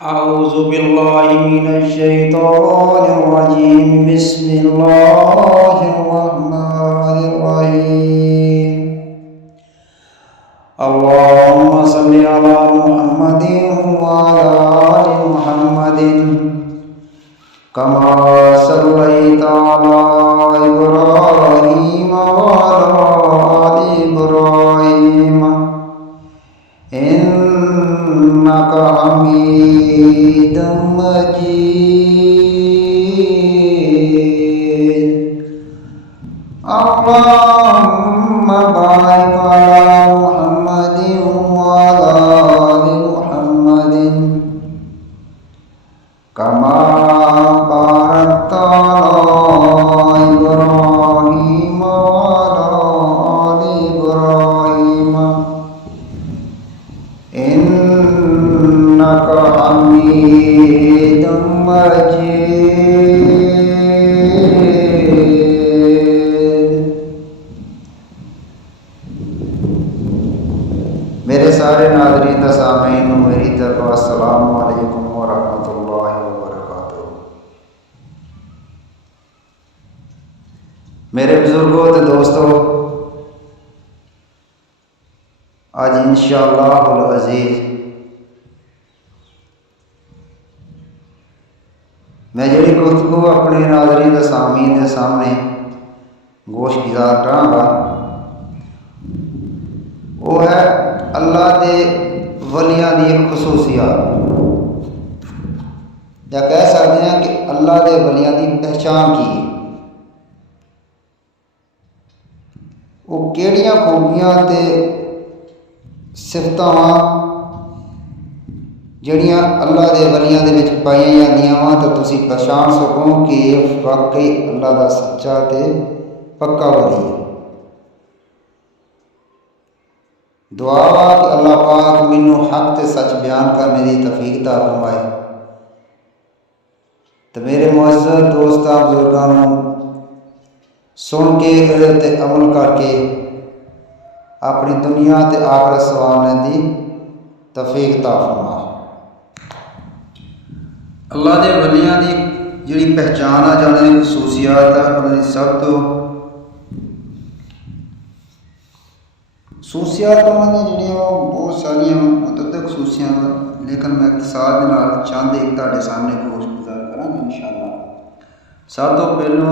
أعوذ بالله من الشيطان الرجيم بسم الله الرحمن الرحيم اللهم صل على محمد وعلى آل محمد كما صليت على إبراهيم وعلى آل إبراهيم إنك حميد مجيد اللهم بارك على محمد وعلى آل محمد كما باركت على إبراهيم وعلى آل إبراهيم إنك حميد مجيد। मेरे सारे नाज़रीन सामीन मेरी तरफ अस्सलाम वालेकुम व रहमतुल्लाहि व बरकातुहू। मेरे बुजुर्गों ते दोस्तों, आज इंशाअल्लाहुल अज़ीज़ मैं जी गुफ्तगू अपने नाज़रीन सामीन के सामने गोशगुजार करांगा वो है अल्लाह के वलियां दी खसूसियात, या कह सकते हैं कि अल्लाह के वलियां की पहचान की है। वो केड़ियां खूबियां ते सिफतां जड़ियां अल्लाह के वलियां दे विच पाई जांदियां वा तो तुसी पहचान सको कि वाकई अल्लाह का सच्चा ते पक्का वली है। दुआ वा कि अल्लाह पाक मैनू हक ते सच बयान करने की तौफीक अता फरमाए। तो मेरे मुअज़्ज़ज़ दोस्तां बुजुर्गां सुन के ते अमल करके अपनी दुनिया ते आखिरत संवारने की तौफीक अता फरमाए। अल्लाह के वलियां की जिहड़ी पहचान आ जाने की खसूसियात है, उन्होंने सब तो खसूसियात उन्होंने बहुत सारिया मतलब खसूसियात, लेकिन मैं इख्तिसार दे नाल चंद एक तुहाडे सामने गोशगुजार करांगा इंशाअल्लाह। सब तो पहलू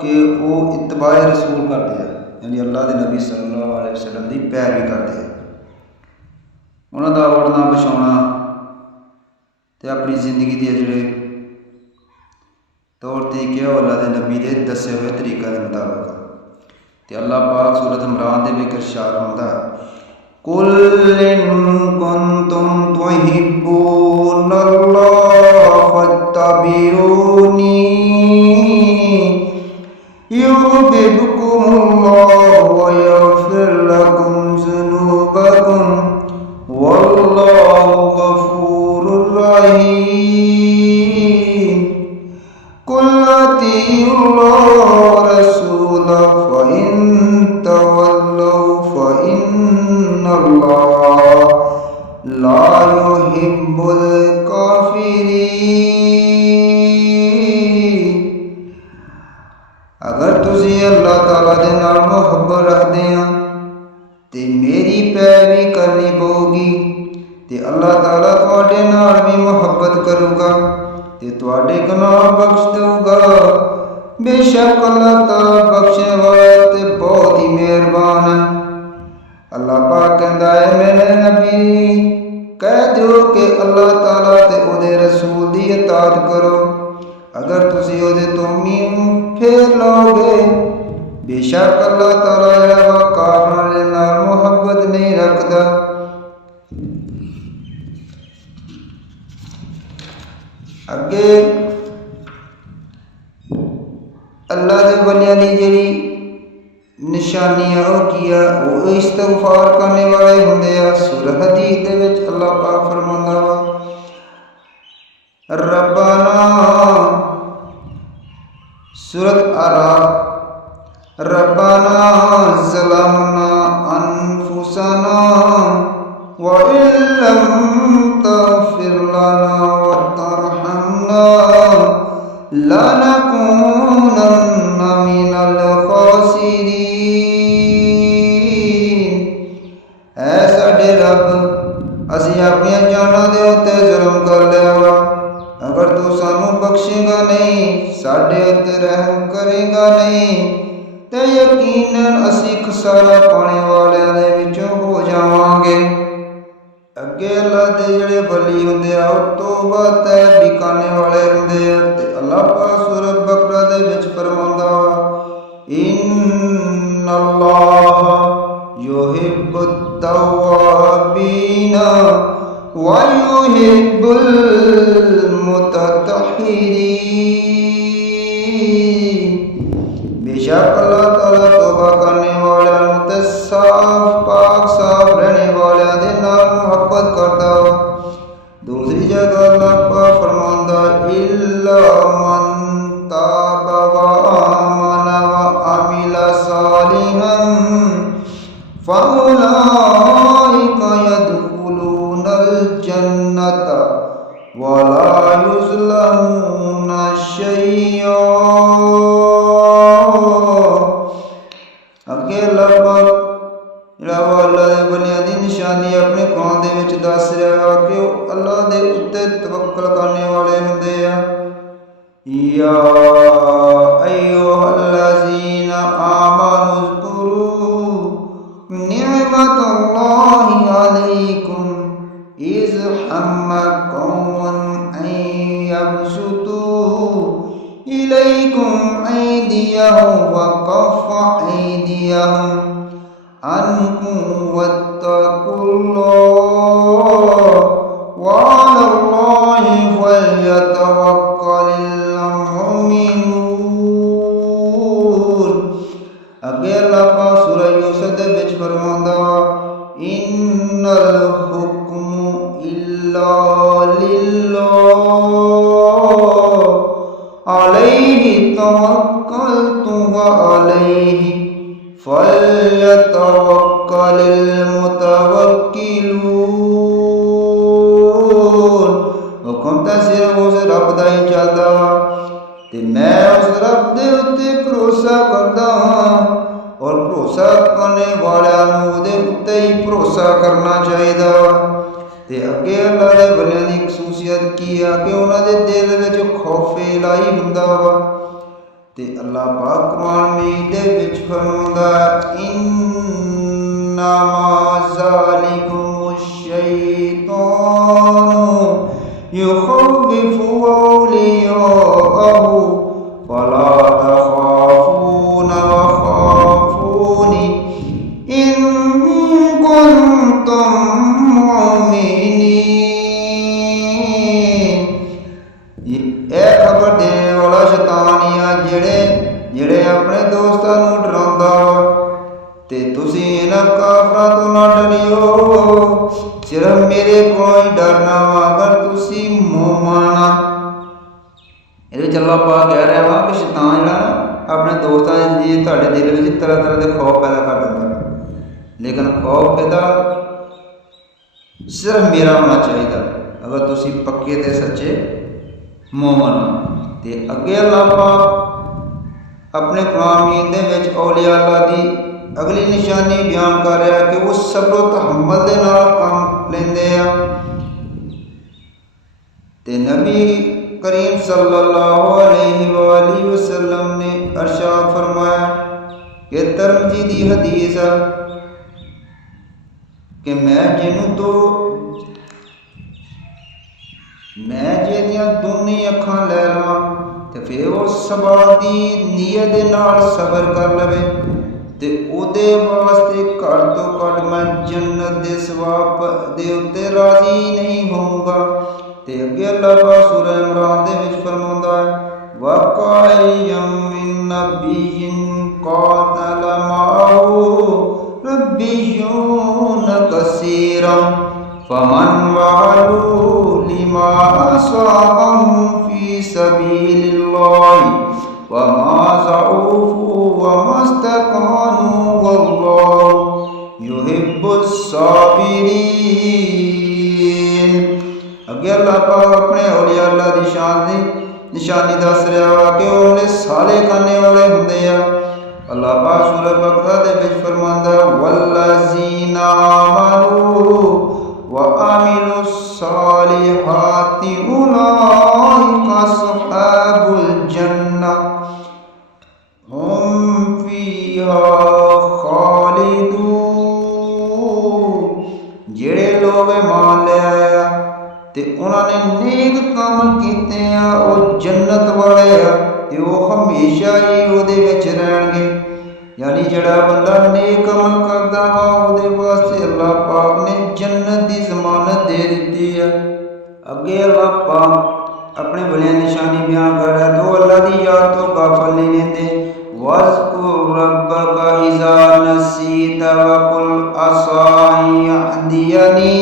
कि वो इत्तबाए रसूल करते हैं, यानी अल्लाह के नबी सल्लल्लाहु अलैहि वसल्लम की पैरवी करते हैं। उन्होंने उड़ना बछाउना तो अपनी जिंदगी के जोड़े तौर तरीके अल्लाह के नबी के दसे हुए तरीक़े के मुताबिक। तो अल्लाह पाक सूरत इमरान के भी इरशाद फरमाता है, कुल इन कुंतुम तुहिब्बूनल्लाह फत्तबिऊनी युहब्बिबकुमुल्लाह व यग़फिर लकुम ज़ुनूबकुम वल्लाहु गफूरुर रहीम। कुल अतीउल्लाह व रसूलहु फ़इन तवल्लौ फ़इन्नल्लाह ला युहिब्बुल काफ़िरीन। अगर तुसी अल्लाह ताला दे नाल मुहब्बत रखते हैं तो मेरी पैरवी करनी पऊगी, तो अल्लाह ताला तुहाडे नाल भी मुहब्बत करूगा ते तुहाडे गुनाह बख्श देगा। बेशक अल्लाह ताला बख्शने वाला ते बहुत ही मेहरबान है। अल्लाह पाक कहता है, मेरे नबी कह दो कि अल्लाह ताला ते उहदे रसूल दी इताअत करो। अगर तुसी उहदे तो मीम फेर लोगे, बेशक अल्लाह ताला जेहड़ा काफिरां दे नाल मुहब्बत नहीं रखता। अगे अल्लाह के वलियां दी जिहड़ी निशानी है वो की है, वो इस्तगफार करने वाले होंदे आ। सूरह हदीस दे विच अल्लाह पाक फरमांदा वा, रब्बाना, सूरत आराफ, रब्बाना ज़लमना अनफुसना व इल्लम तग़फिर लना व तरहमना लनकूनन्ना मिनल खासिरीन। ऐ साडे रब, असीं अपनी जाना दे उत्ते जुल्म कर लिया वा, अगर तू सानू बख्शेगा नहीं, साडे उत्ते रहम करेगा नहीं, ते यकीनन असीं खसारा पाने वालियां दे विचों हो जावांगे। अगे अल्लाह दे जिहड़े वली हुंदे आ ओह तौबा तैब भी करने वाले हुंदे आ। ते अल्लाह पाक सूरह बकरा दे विच फरमांदा वा, इन्नल्लाह युहिब्बुत तव्वाबीना व युहिब्बुल मुततहिरीन। बेशक अल्लाह ताला तौबा करने वालियां ते साफ पाक साफ रहने वालियां दे नाल मुहब्बत करदा वा। दूसरी जगह अल्लाह पाक फरमांदा, इल्ला मन ताबा व आमना व अमिला सालिहन फउलाइका यदखुलूनल जन्नता वला युज़लमूना शैय्या। अगे अल्लाह पाक अल्लाह दे वलियां दी निशानी अपने कुरान दे विच दस रहा कि अल्लाह दे उत्ते तवक्कल करने वाले हुंदे आ। या अय्युहल्लज़ीना आमनु ज़्कुरू निअमतल्लाहि अलैकुम इज़ हम्मा कौमुन अन यबसुतू इलैकुम ऐदियहुम व कफ़्फ़ा ऐदियहुम अन्कुम वत्तकुल्लाह व अलल्लाहि फल्यतवक्कलिल मुमिनून। अगे अल्लाह पाक सूरह यूसुफ दे विच फरमांदा वा, इन्नल हुक्मु इल्ला लिल्लाह अलैहि तवक्कलतु व अलैहि फल्यतवक्कलिल मुतवक्किलून। हुक्म तां सिर्फ उस रब दा ही चलदा वा ते मैं उस रब दे उत्ते भरोसा करदा हां, और भरोसा करने वालियां नूं उहदे उत्ते ही भरोसा करना चाहिदा वा। ते अगे अल्लाह दे वलियां दी खसूसियत की आ कि उन्हां दे दिल विच खौफे इलाही हुंदा वा। ते अल्लाह पाक कुरान में दे विच फरमांदा, इन्नमा ज़ालिकुमुश शैतानु युख़व्विफु औलियाअहु फला तख़ाफ़ूना व ख़ाफ़ूनी इन कुन्तुम मुमिनीन। ए खबर देने वाला शैतान ही आ जेड़े अपने दोस्तां नूं डराउंदा वा। ते तुसीं इन्हां काफरां तो ना डरियो, सिर्फ मेरे कोलों ही डरना वा अगर तुसीं मोमन आ। इहदे च अल्लाह पाक कह रहा वा कि शैतान जिहड़ा ना अपने दोस्तां दे तुहाडे दिल विच तरह तरह के खौफ पैदा कर दिंदा, लेकिन खौफ पैदा सिर्फ मेरा होना चाहिए अगर तुसीं पक्के ते सच्चे मोमन। ते अगे अल्लाह पाक अपने कुरान दे विच औलिया अल्लाह दी अगली निशानी बयान कर रहा कि वो सब्र तहम्मुल दे नाल काम लेंदे आ। ते नबी करीम सल्लल्लाहु अलैहि वसल्लम ने अरशाद फरमाया कि तिरमिज़ी दी हदीस है कि मैं जेदियां दोने अखां लै लवां ते फिर वो सबा दी नीयत दे नाल सबर कर लवे ते ओदे वास्ते घट तो घट मैं जन्नत दे सवाब दे उत्ते राजी नहीं होऊंगा। ते अगे अल्लाह पाक सूरह इमरान दे विच फरमांदा है, वक़ायम मिन नबिय्यिन क़ातल माहू रब्बियून कसीरन फमन वहलू लिमा असाबहु फी सबीलिल्लाहि वमा ज़ऊफ़ू वमस्तकानू वल्लाहु युहिब्बुस साबिरीन। अगे अल्लाह पाक अपने औलिया अल्लाह दी शान दी निशानी दस रहा वा कि उन्हें साले करने वाले होंदे आ। अल्लाह पाक सूरह बकरा दे विच फरमांदा वल्लज़ीना आमनू व अमिलुस सालिहाति उलाइका अस्हाबुल जन्नह हुम फीहा खालिदून। जेड़े लोग ईमान ले आया ते उन्होंने नेक काम कीते आ वो जन्नत वाले आ ते वो हमेशा ही उहदे विच रहणगे। यानी जड़ा बंदा नेक अमल करदा वा उहदे वास्ते अल्लाह पाक ने जन्नत दी जमानत दे दित्ती है। अगे अल्लाह पाक अपने बड़िया निशानी बयान कर रहा है तो अल्लाह दी याद तो गाफल नहीं लेंदे। वज़कुर रब्बका इज़ा नसीता वकुल असाई यहदियनी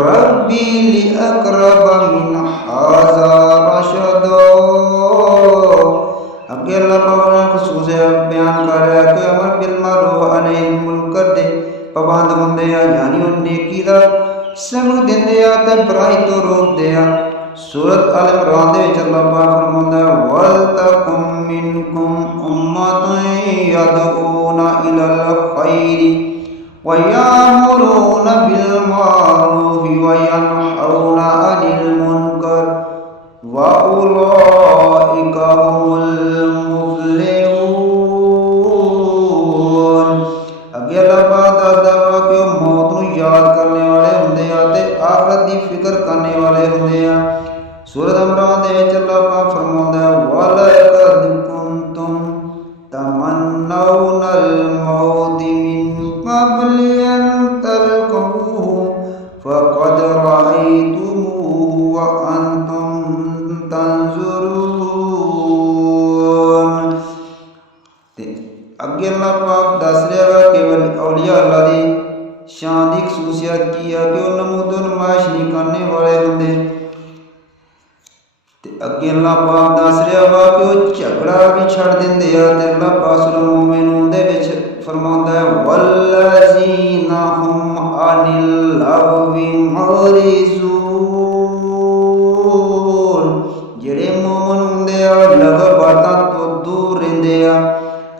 रब्बी लिअक़रब मिन हाज़ा रशदा। अगे अल्लाह पाक ने खसूस बयान कर रहा है कि अमर बिल मारूफ व नही अनिल मुनकर दे पाबंद होंदे आ। यानी वो नेकी दा सबक दिंदे आ ते बुराई तो रोकदे आ। सूरत अल इमरान दे विच अल्लाह पाक फरमांदा है वलतकुम मिनकुम उम्मतुन यदऊना इलल खैरि व यामुरूना बिल मारूफि व यनहौना अनिल मुनकर व उलाइका हुमुल मुफ्लिहून। अगे अल्लाह पाक दसदा वा कि मौत नूं याद करने वाले हुंदे आ ते आखिरत दी फिक्र करने वाले हुंदे आ। सूरत इमरान दे विच अल्लाह पाक फरमांदा है वलक़द कुंतुम तमन्नौनल मौत मिन क़ब्लि अन तल्क़ऊहु फ़क़द रअयतुमूहु व अंतुम तंज़ुरून। अगे अल्लाह पाक दस रहा है केवल औलिया अल्लाह दी शान दी खसूसियत की है कि वह नमूदो नुमाइश नहीं करने वाले होंदे। अगे अल्लाह पाक दस रहा वा कि वह झगड़ा भी छड़ देंदे आ ते अल्लाह पाक सूरह मोमिनून दे विच फरमांदा है वल्लज़ीना हुम अनिल लग़वी मुअरिज़ून। जेड़े मोमिन हुंदे आ लगव बातां तो दूर रहिंदे आ।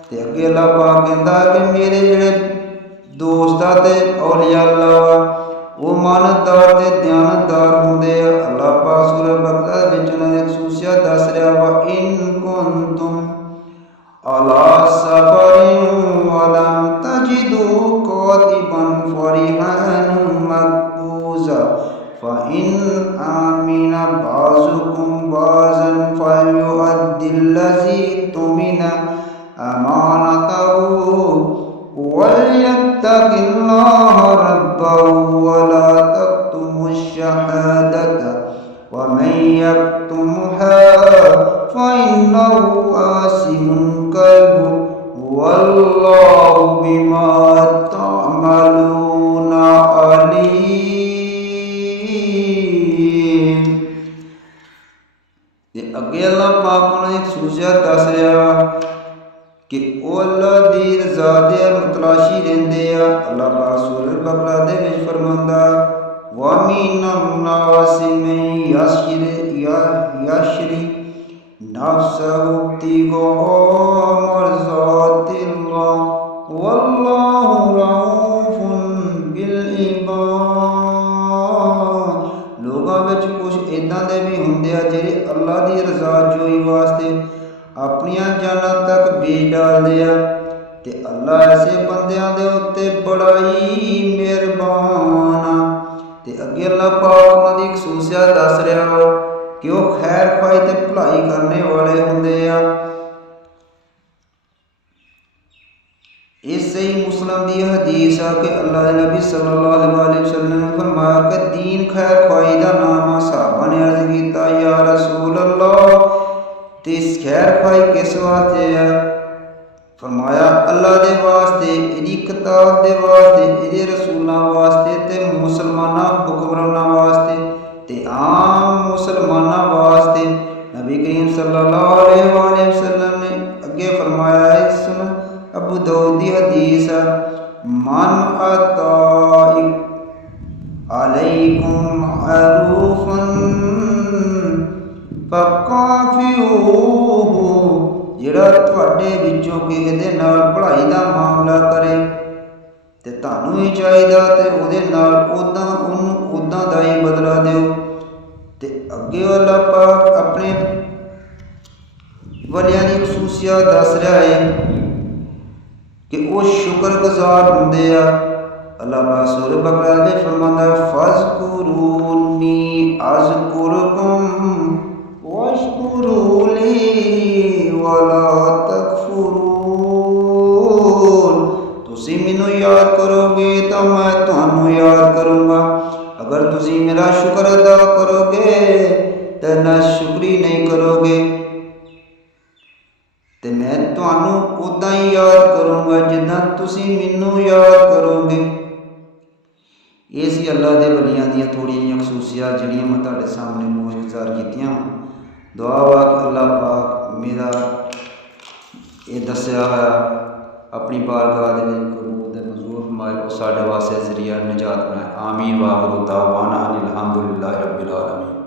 ते अगे अल्लाह पाक कहंदा कि मेरे जेड़े दोस्त आ ते औलिया अल्लाह वा वो मानतदार ते दयानतदार होंदे आ। अल्लाह पाक सूरह बकरा विच उन्हां दी खसूसियत दस रहा वा इन कुंतुम अला सफरिन वलम तजिदू कातिबन फरिहानुम मक़बूज़ा फ़इन आमिना बाज़ुकुम बाज़न फ़ल्युअद्दिल्लज़ी तुमिना अमानतहु वलियत्तक़िल्लाह रब्बहु वला तक्तुमुश शहादता वमन यक्तुमहा फ़इन्नहु आसिमुन क़ल्बुहु वल्लाहु बिमा तअमलूना अलीम। अगे अल्लाह पाक उन्हें खसूसियत दस रहा कि वो अल्लाह दी रज़ा दे मुतलाशी रहिंदे आ। अल्लाह पाक सूरह बकरा दे विच फरमांदा व मिनन नासि मन यशरी नफ्सहु इब्तिग़ाअ मर्ज़ातिल्लाह वल्लाहु रऊफ़ुन बिल इबाद। लोगां विच कुछ इदां दे भी हुंदे आ जेड़े अल्लाह दी रज़ा जोई वास्ते अपनियां जानां तक बेच डालदे आ ते अल्लाह ऐसे बंदियां दे उत्ते बड़ा ही मेहरबान आ। ते अगे अल्लाह पाक उन्हां दी खसूसियत दस रहा वा कि वो खैर खाई ते भलाई करने वाले हुंदे आ। इस सही मुस्लिम दी हदीस आ कि अल्लाह दे नबी सल्लल्लाहु अलैहि वसल्लम ने फरमाया कि दीन खैर खाई दा नाम आ। सहाबा ने अर्ज कीता या रसूल अल्लाह ते इस खैर खाई किस वास्ते है? फरमाया अल्लाह दे वास्ते, इहदी किताब दे वास्ते, इहदे रसूलां वास्ते ते मुसलमाना हुक्मरानां वास्ते ते आम मुसलमाना वास्ते। नबी करीम सल्लल्लाहु अलैहि वसल्लम ने अगे फरमाया सुन अबू दाऊद दी हदीस मन अता अलैकुम मअरूफन फकाफिऊहु जिहड़ा तुहाडे विचों किसे दे नाल पढ़ाई दा मामला करे ते तुहानूं ही चाहीदा ते उहदे नाल उदां दा ही बदला दिओ। ते अगे अल्लाह पाक अपने वलियां दी खसूसियत दस रहा है कि वो शुक्रगुजार होंदे आ। अल्लाह पाक सूरह बकरा में फरमांदा फज़कुरूनी अज़कुरकुम वश्कुरू ली वला तकफुरून। तुसी मैनू याद करोगे तो मैं तुहानू याद करूँगा, अगर तुसी मेरा शुक्र अदा करोगे तो ना शुक्री नहीं करोगे तो मैं तुहानू उदा ही याद करूँगा जिदा तुसी मैनू याद करोगे। ये सी अल्लाह के वलियां दी थोड़ी जी खसूसियात जिहड़ियां मैं तुहाडे सामने पेश कीतियां। दुआ वा कि अल्लाह पाक मेरा ये दस्सिया होया अपनी बारगाह दे विच कबूल ते मंजूर फरमाए और साडे वास्ते ज़रिया निजात बनाए। आमीन। वाखिरु दावाना अनिल हम्दुलिल्लाहि रब्बिल आलमीन।